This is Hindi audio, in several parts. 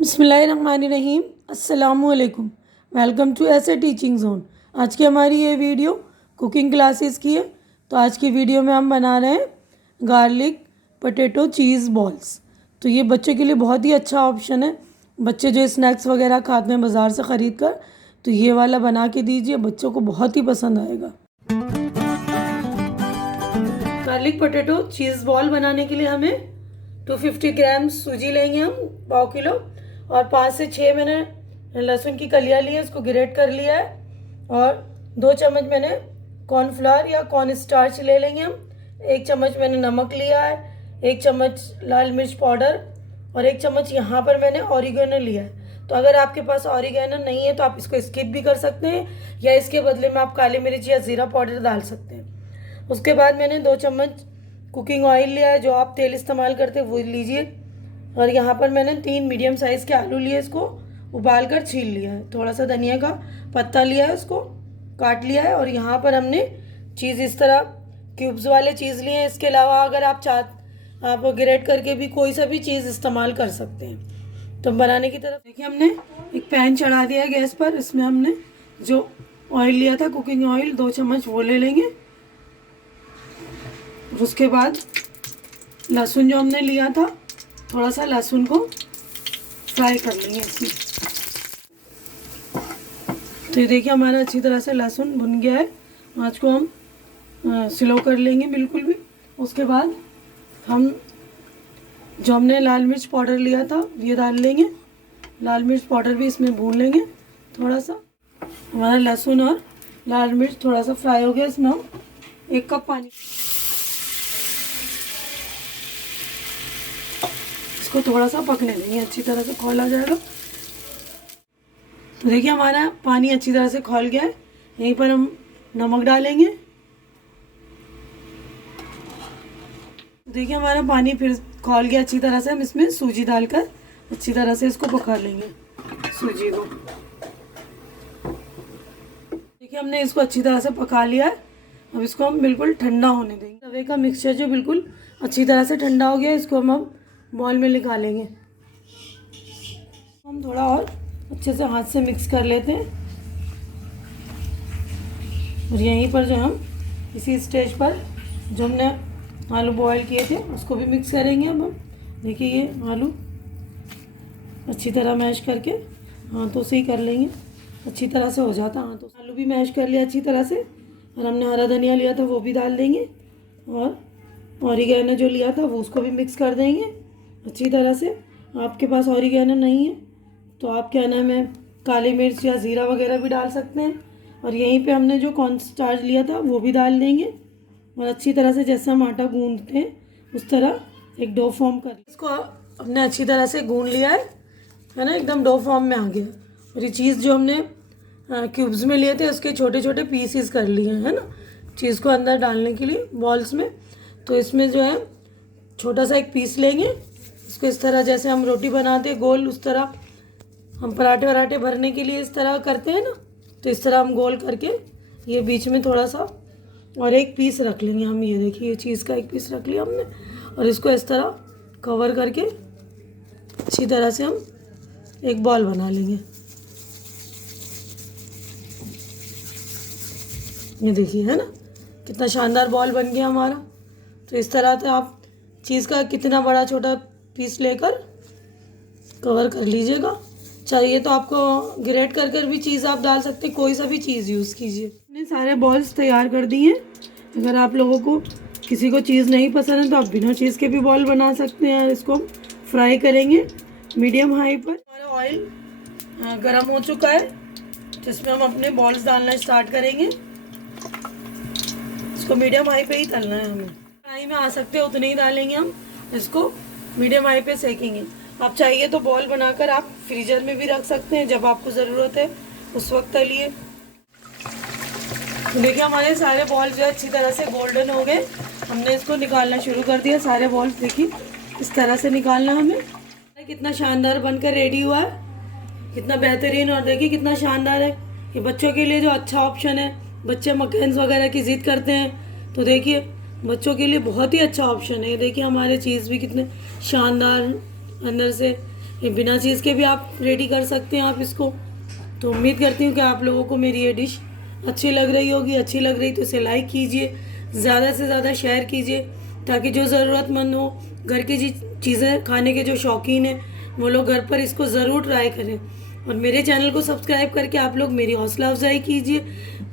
बिस्मिल्लाहिर्रहमानिर्रहीम। अस्सलामुअलैकुम। वेलकम टू ऐसे टीचिंग जोन। आज की हमारी ये वीडियो कुकिंग क्लासेस की है। तो आज की वीडियो में हम बना रहे हैं गार्लिक पोटैटो चीज़ बॉल्स। तो ये बच्चों के लिए बहुत ही अच्छा ऑप्शन है। बच्चे जो स्नैक्स वगैरह खाते हैं बाज़ार से ख़रीद कर, तो ये वाला बना के दीजिए, बच्चों को बहुत ही पसंद आएगा। गार्लिक पोटैटो चीज़ बॉल बनाने के लिए हमें 250 ग्राम सूजी लेंगे हम, पाव किलो, और 5 से 6 मैंने लहसुन की कलियाँ ली है, इसको ग्रेट कर लिया है, और 2 चम्मच मैंने कॉर्नफ्लावर या कॉर्न स्टार्च ले लेंगे हम। 1 चम्मच मैंने नमक लिया है, 1 चम्मच लाल मिर्च पाउडर, और 1 चम्मच यहाँ पर मैंने ऑरिगेनो लिया है। तो अगर आपके पास ऑरिगेनो नहीं है तो आप इसको स्किप भी कर सकते हैं, या इसके बदले में आप काली मिर्च या ज़ीरा पाउडर डाल सकते हैं। उसके बाद मैंने 2 चम्मच कुकिंग ऑयल लिया है, जो आप तेल इस्तेमाल करते हैं वो लीजिए। और यहाँ पर मैंने 3 मीडियम साइज़ के आलू लिए, इसको उबाल कर छील लिया है। थोड़ा सा धनिया का पत्ता लिया है, उसको काट लिया है। और यहाँ पर हमने चीज़ इस तरह क्यूब्स वाले चीज़ लिए हैं। इसके अलावा अगर आप आप ग्रेट करके भी कोई सा भी चीज़ इस्तेमाल कर सकते हैं। तो बनाने की तरफ देखिए, हमने एक पैन चढ़ा दिया है गैस पर। इसमें हमने जो ऑयल लिया था कुकिंग ऑयल, 2 चम्मच वो ले लेंगे। उसके बाद लहसुन जो हमने लिया था, थोड़ा सा लहसुन को फ्राई कर लेंगे इसमें। तो ये देखिए हमारा अच्छी तरह से लहसुन भुन गया है। आँच को हम स्लो कर लेंगे बिल्कुल भी। उसके बाद हम जो हमने लाल मिर्च पाउडर लिया था ये डाल लेंगे। लाल मिर्च पाउडर भी इसमें भून लेंगे थोड़ा सा। हमारा लहसुन और लाल मिर्च थोड़ा सा फ्राई हो गया। इसमें हम 1 कप पानी, इसको थोड़ा सा पकने देंगे, अच्छी तरह से खौल आ जाएगा। तो देखिए हमारा पानी अच्छी तरह से खौल गया है। यहीं पर हम नमक डालेंगे। देखिए हमारा पानी फिर खौल गया अच्छी तरह से। हम इसमें सूजी डालकर अच्छी तरह से इसको पका लेंगे सूजी को। देखिए हमने इसको अच्छी तरह से पका लिया है। अब इसको हम बिल्कुल ठंडा होने देंगे। तवे का मिक्सचर जो बिल्कुल अच्छी तरह से ठंडा हो गया, इसको हम अब बॉल में निकालेंगे। हम थोड़ा और अच्छे से हाथ से मिक्स कर लेते हैं। और यहीं पर जो हम इसी स्टेज पर जो हमने आलू बॉयल किए थे उसको भी मिक्स करेंगे। अब हम देखिए ये आलू अच्छी तरह मैश करके हाथों से ही कर लेंगे, अच्छी तरह से हो जाता हाथों से। आलू भी मैश कर लिया अच्छी तरह से। और हमने हरा धनिया लिया था वो भी डाल देंगे, और ऑरिगेनो जो लिया था वो उसको भी मिक्स कर देंगे अच्छी तरह से। आपके पास ऑरिगेनो नहीं है तो आप क्या नाम है काली मिर्च या ज़ीरा वगैरह भी डाल सकते हैं। और यहीं पे हमने जो कॉर्न स्टार्च लिया था वो भी डाल देंगे, और अच्छी तरह से जैसा हम आटा गूंदते हैं उस तरह एक डो फॉर्म कर। इसको हमने अच्छी तरह से गूंद लिया है ना, एकदम डो फॉर्म में आ गया। और ये चीज़ जो हमने क्यूब्स में लिए थे उसके छोटे छोटे पीसेस कर लिए हैं, है ना, चीज़ को अंदर डालने के लिए बॉल्स में। तो इसमें जो है छोटा सा एक पीस लेंगे, इसको इस तरह जैसे हम रोटी बनाते हैं गोल, उस तरह हम पराठे वराठे भरने के लिए इस तरह करते हैं ना, तो इस तरह हम गोल करके ये बीच में थोड़ा सा और एक पीस रख लेंगे हम। ये देखिए ये चीज़ का एक पीस रख लिया हमने, और इसको इस तरह कवर करके अच्छी तरह से हम एक बॉल बना लेंगे। ये देखिए है ना कितना शानदार बॉल बन गया हमारा। तो इस तरह से आप चीज़ का कितना बड़ा छोटा पीस लेकर कवर कर लीजिएगा। चाहिए तो आपको ग्रेट कर कर भी चीज़ आप डाल सकते हैं, कोई सा भी चीज़ यूज़ कीजिए। मैंने सारे बॉल्स तैयार कर दिए हैं। अगर आप लोगों को किसी को चीज़ नहीं पसंद है तो आप बिना चीज़ के भी बॉल बना सकते हैं। इसको फ्राई करेंगे मीडियम हाई पर। हमारा ऑयल गर्म हो चुका है, जिसमें हम अपने बॉल्स डालना स्टार्ट करेंगे। इसको मीडियम हाई पे ही तलना है हमें। कढ़ाई में आ सकते हैं उतने ही डालेंगे हम, इसको मीडियम हाई पे सेकेंगे। आप चाहिए तो बॉल बनाकर आप फ्रीजर में भी रख सकते हैं, जब आपको ज़रूरत है उस वक्त तलिए। तो देखिए हमारे सारे बॉल जो है अच्छी तरह से गोल्डन हो गए। हमने इसको निकालना शुरू कर दिया सारे बॉल्स। देखिए इस तरह से निकालना हमें। कितना शानदार बनकर रेडी हुआ है, कितना बेहतरीन। और देखिए कितना शानदार है। ये बच्चों के लिए जो अच्छा ऑप्शन है, बच्चे मकैन्स वगैरह की ज़िद करते हैं तो देखिए बच्चों के लिए बहुत ही अच्छा ऑप्शन है। देखिए हमारे चीज़ भी कितने शानदार अंदर से ये बिना चीज़ के भी आप रेडी कर सकते हैं आप इसको। तो उम्मीद करती हूँ कि आप लोगों को मेरी ये डिश अच्छी लग रही होगी। अच्छी लग रही तो इसे लाइक कीजिए, ज़्यादा से ज़्यादा शेयर कीजिए, ताकि जो ज़रूरतमंद हो, घर की चीज़ें खाने के जो शौकीन हैं, वो लोग घर पर इसको ज़रूर ट्राई करें। और मेरे चैनल को सब्सक्राइब करके आप लोग मेरी हौसला अफजाई कीजिए।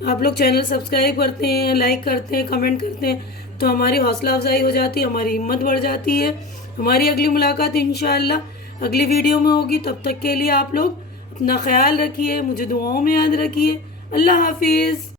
आप लोग चैनल सब्सक्राइब करते हैं, लाइक करते हैं, कमेंट करते हैं, तो हमारी हौसला अफजाई हो जाती है, हमारी हिम्मत बढ़ जाती है। हमारी अगली मुलाकात इंशाअल्लाह अगली वीडियो में होगी। तब तक के लिए आप लोग अपना ख्याल रखिए, मुझे दुआओं में याद रखिए। अल्लाह हाफिज़।